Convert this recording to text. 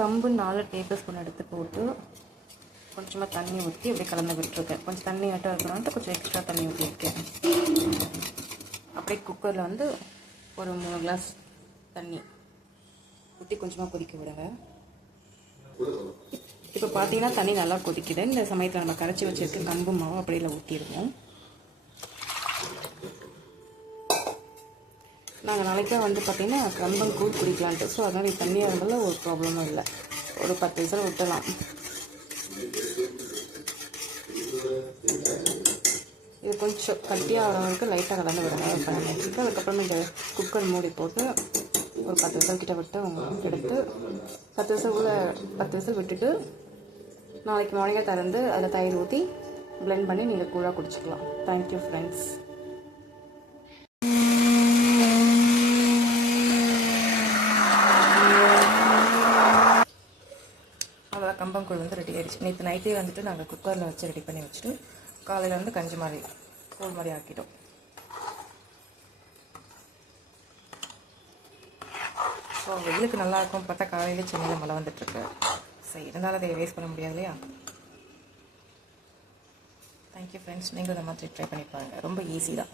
கம்பு 4 table spoon எடுத்து போட்டு கொஞ்சமாக தண்ணி ஊற்றி அப்படியே கலந்து விட்டுருக்கேன். கொஞ்சம் தண்ணி ஆட்டம் இருக்கணும்ட்டு கொஞ்சம் எக்ஸ்ட்ரா தண்ணி ஊற்றிருக்கேன். அப்படியே குக்கரில் வந்து ஒரு 3 கிளாஸ் தண்ணி ஊற்றி கொஞ்சமாக கொதிக்க விடுங்க. இப்போ பார்த்தீங்கன்னா தண்ணி நல்லா கொதிக்குது. இந்த சமயத்தில் நம்ம கரைச்சி வச்சுருக்க கம்பு மாவு அப்படியே ஊற்றிடுவோம். நாங்கள் நாளைக்கு தான் வந்து பார்த்திங்கன்னா கம்பங்கூழ் குடிக்கலான்ட்டு. ஸோ அதனால் தண்ணியாக இருந்தாலும் ஒரு ப்ராப்ளமும் இல்லை. ஒரு 10 நிமிஷம் விட்டலாம். இது கொஞ்சம் கட்டியாக ஆகிறவங்களுக்கு லைட்டாக கலந்து விடுங்க. அதுக்கப்புறமா இந்த குக்கர் மூடி போட்டு ஒரு 10 நிமிஷம் கிட்ட விட்டு எடுத்து 10 நிமிஷம் விட்டுட்டு நாளைக்கு மார்னிங்காக திறந்து அதில் தயிர் ஊற்றி பிளெண்ட் பண்ணி நீங்கள் கூழாக குடிச்சிக்கலாம். Thank you friends. அவ்வளோ கம்பங்கூழ் வந்து ரெடி ஆகிடுச்சு. நேற்று நைட்டே வந்துட்டு நாங்கள் குக்கரில் வச்சு ரெடி பண்ணி வச்சுட்டு காலையில் வந்து கஞ்சி மாதிரி கூழ் மாதிரி ஆக்கிட்டோம். ஸோ வெயிலுக்கு நல்லாயிருக்கும் பார்த்தா காலையில் சென்னையில் மழை வந்துட்டுருக்கு. சரி, இருந்தாலும் அதை வேஸ்ட் பண்ண முடியாது இல்லையா? Thank you friends. நீங்களும் இந்த மாதிரி ட்ரை பண்ணி பாருங்கள். ரொம்ப ஈஸி தான்.